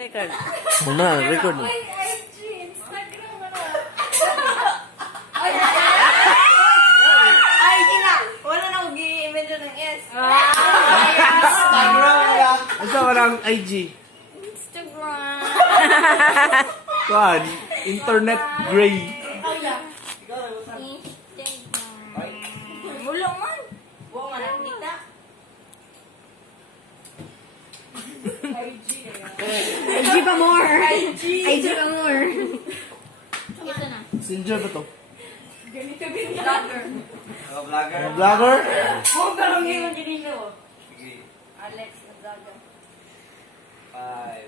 Record. Muna, record mo. Ay, na. Wala na akong i-invento ng S. Asa ka ng IG? Instagram. Kuan, internet gray. Instagram. Wala man. Wala man ang kita. IG pa more. IG pa more. Ito na. Messenger ba to? Vlogger. Mga vlogger? Huwag ka lang yung ginino. Alex na vlogger.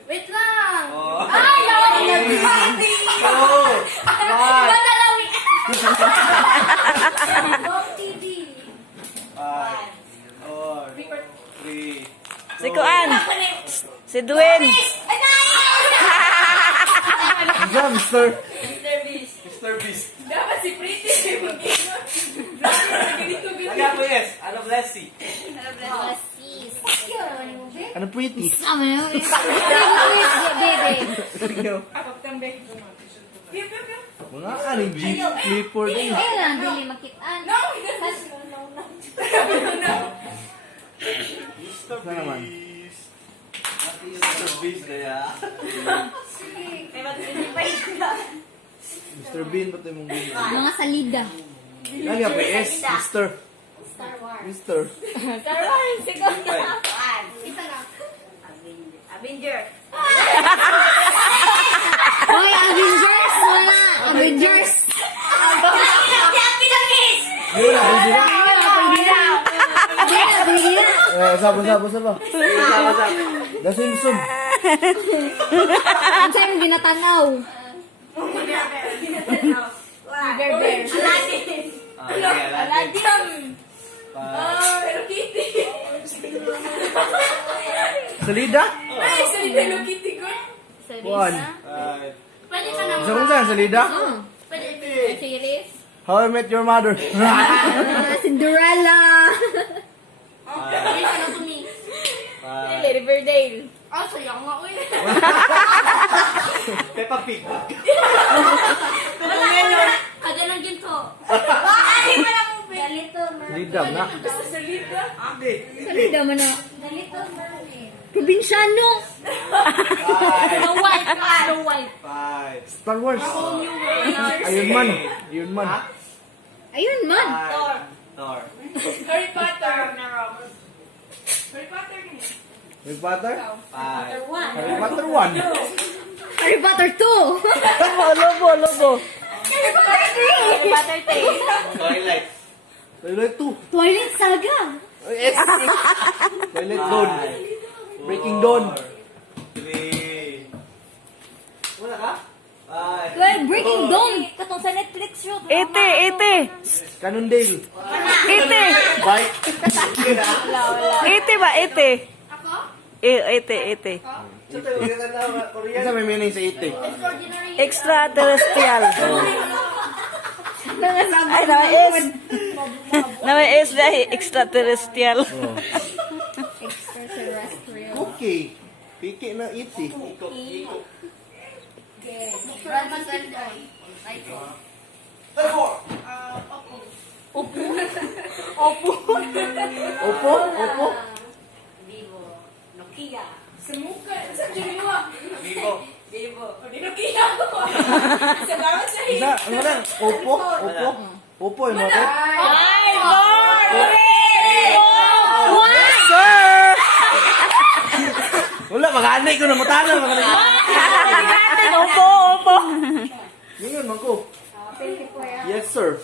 Wait lang! Ay, nawa ko nag-party! Madalawi! Go TV! Si Kuan. Si Dwayne. Ay, Asa, Mr. Mr. Beast. Mr. Beast. Dapat si Pretty. Ano blessy? Ano pretty? Sama na yun. Bebe. Mga aning G Clifford eh. Ayun lang, dili makitaan. Mr. Saan naman? Beast. Mr. Beast kaya. Mr. Bean ba ito yung mong Bean? Mga salida. Lagi pa S, Mr. Star Wars. Mr. Star Wars. Siguro na. Isa na. Avenger. Hoy, Avengers! Wala! Avengers! Yun na, hindi na. Avengers! Saba. The Simpson. Ang sa'yo yung ginatanaw. Aladdin. Aladdin. Hello Kitty. Salida? Ay, salita Hello Kitty ko. Kuan. Pwede ka na. Isa kung saan, Salida? Pwede. Series. How I Met Your Mother. Cinderella! Pwede ka na to me. Riverdale. Ah, sayang nga uy. Peppa Pig. Wala na. Kada ng ginto. Ay, wala mo. The Little Mermaid. Salida na. Basta salita. Hindi. Salida man na. The Little Mermaid. Probinsyano! Snow White. Snow White. 5. Star Wars. Iron Man. Iron Man. Ayun man! Thor. Thor. Harry Potter. Harry Potter ganyan. Harry Potter? 5. Harry Potter 1. Harry Potter 2! Lobo. Harry Potter 3! Harry Potter 3. Twilight. Twilight 2. Twilight Saga! Yes. Twilight Dawn. Breaking Dawn. 3. Wala ka? 5. Well, Breaking Dawn! Katong sa Netflix show. Ete. Cannondale. Ete. Bike. Ete ba? Ete. Ako? Ete. Isa may meaning sa ite. Extraordinary. Extraterrestrial. Mga sabi Ay, na S. Na S dahil extraterrestrial. Extraterrestrial. Okay. Piki na ite. Brandon Cellboy. Opo? Vivo. Nokia. Semuka. Sa Junior. Vivo. Vivo. O di Nokia ko. Salamat sa Isa, ano na? Opo? Opo yung mga Ay, Lord! Sir! Wala, mag-anay ko na matana. Opo. Yun, man ko. Yes, sir.